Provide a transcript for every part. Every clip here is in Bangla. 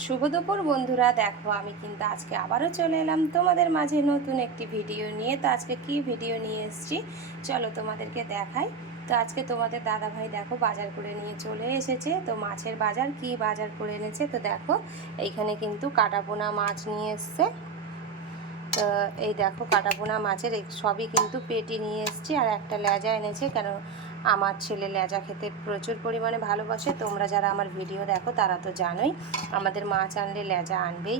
শুভ দুপুর বন্ধুরা, দেখো আমি কিন্তু আজকে আবারও চলে এলাম তোমাদের মাঝে নতুন একটি ভিডিও নিয়ে। তো আজকে কি ভিডিও নিয়ে এসেছি চলো তোমাদেরকে দেখাই। তো আজকে তোমাদের দাদা ভাই দেখো বাজার করে নিয়ে চলে এসেছে। তো মাছের বাজার, কি বাজার করে এনেছে তো দেখো, এইখানে কিন্তু কাটাপোনা মাছ নিয়ে এসছে। তো এই দেখো কাটাপোনা মাছের সবই কিন্তু পেটি নিয়ে এসেছি, আর একটা লেজা এনেছে। কেন, আমার ছেলে লেজা খেতে প্রচুর পরিমাণে ভালোবাসে। তোমরা যারা আমার ভিডিও দেখো তারা তো জানোই আমাদের মাছ আনলে লেজা আনবেই,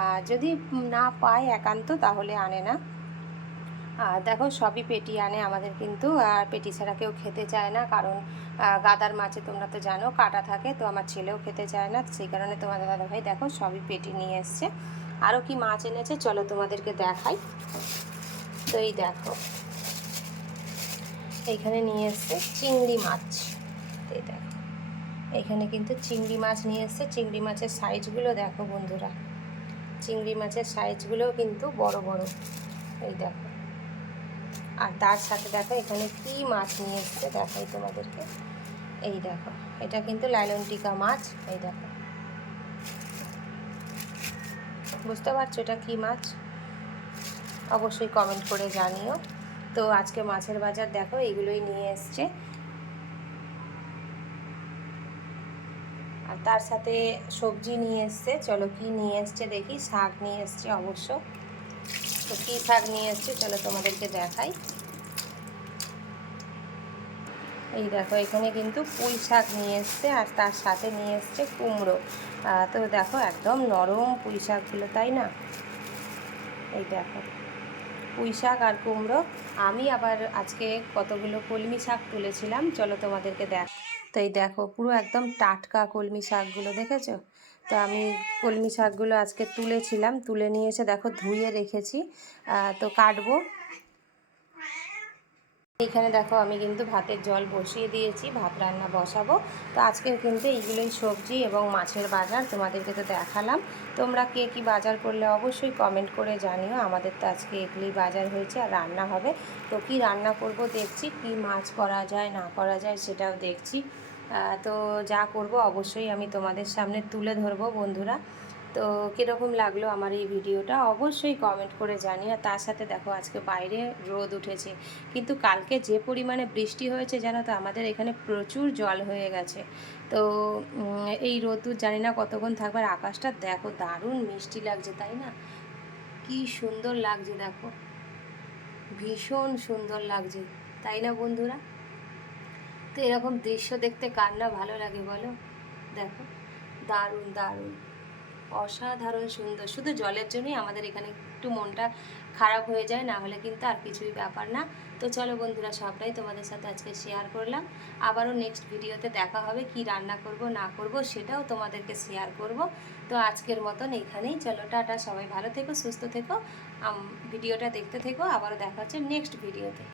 আর যদি না পায় একান্ত তাহলে আনে না। আর দেখো সবই পেটি আনে আমাদের, কিন্তু পেটি ছাড়া কেউ খেতে চায় না, কারণ গাদার মাছে তোমরা তো জানো কাটা থাকে। তো আমার ছেলেও খেতে চায় না, সেই কারণে তোমাদের দাদাভাই দেখো সবই পেটি নিয়ে এসছে। আরও কি মাছ এনেছে চলো তোমাদেরকে দেখাই। তো এই দেখো এইখানে নিয়ে এসছে চিংড়ি মাছ। এই দেখো এইখানে কিন্তু চিংড়ি মাছ নিয়ে এসছে। চিংড়ি মাছের সাইজগুলো দেখো বন্ধুরা, চিংড়ি মাছের সাইজগুলোও কিন্তু বড় বড়। এই দেখো, আর তার সাথে দেখো এখানে কি মাছ নিয়ে এসছে দেখাই তোমাদেরকে। এই দেখো এটা কিন্তু লাইলনটিকা মাছ। এই দেখো, বুঝতে পারছো এটা কি মাছ? অবশ্যই কমেন্ট করে জানিও। তো আজকে মাছের বাজার দেখো এইগুলোই নিয়ে এসছে, আর তার সাথে সবজি নিয়ে এসছে। চলো কি নিয়ে এসছে দেখি। শাক নিয়ে এসছে অবশ্য। তো কী শাক নিয়ে এসছে চলো তোমাদেরকে দেখাই। এই দেখো এখানে কিন্তু পুঁই শাক নিয়ে এসছে, আর তার সাথে নিয়ে এসছে কুমড়ো। তো দেখো একদম নরম পুঁই শাকগুলো, তাই না? এই দেখো পুঁই শাক আর কুমড়ো। আমি আবার আজকে কতগুলো কলমি শাক তুলেছিলাম, চলো তোমাদেরকে দেখ। তো এই দেখো পুরো একদম টাটকা কলমি শাকগুলো, দেখেছো? তো আমি কলমি শাকগুলো আজকে তুলেছিলাম, তুলে নিয়ে এসে দেখো ধুয়ে রেখেছি। তো কাটবো। এইখানে দেখো আমি কিন্তু ভাতের জল বসিয়ে দিয়েছি, ভাত রান্না বসাবো। তো আজকের কিন্তু এইগুলোই সবজি এবং মাছের বাজার তোমাদেরকে তো দেখালাম। তোমরা কে কী বাজার করলে অবশ্যই কমেন্ট করে জানিও। আমাদের তো আজকে এগুলোই বাজার হয়েছে, আর রান্না হবে। তো কি রান্না করব দেখছি, কি মাছ করা যায় না করা যায় সেটাও দেখছি। তো যা করব অবশ্যই আমি তোমাদের সামনে তুলে ধরবো বন্ধুরা। তো কীরকম লাগলো আমার এই ভিডিওটা অবশ্যই কমেন্ট করে জানিও। আর তার সাথে দেখো আজকে বাইরে রোদ উঠেছে, কিন্তু কালকে যে পরিমাণে বৃষ্টি হয়েছে জানো তো, আমাদের এখানে প্রচুর জল হয়ে গেছে। তো এই রোদ্দুর জানি না কতক্ষণ থাকবে। আর আকাশটা দেখো দারুণ মিষ্টি লাগছে, তাই না? কি সুন্দর লাগছে দেখো, ভীষণ সুন্দর লাগছে, তাই না বন্ধুরা? তো এরকম দৃশ্য দেখতে কার না ভালো লাগে বলো? দেখো দারুণ দারুণ, অসাধারণ সুন্দর। শুধু জলের জন্যই আমাদের এখানে একটু মনটা খারাপ হয়ে যায়, না হলে কিন্তু আর কিছুই ব্যাপার না। তো চলো বন্ধুরা, সবটাই তোমাদের সাথে আজকে শেয়ার করলাম। আবারও নেক্সট ভিডিওতে দেখা হবে, কি রান্না করব না করব সেটাও তোমাদেরকে শেয়ার করব। তো আজকের মতন এখানেই, চলো টাটা, সবাই ভালো থেকো, সুস্থ থেকো, ভিডিওটা দেখতে থেকো। আবারও দেখা হচ্ছে নেক্সট ভিডিওতে।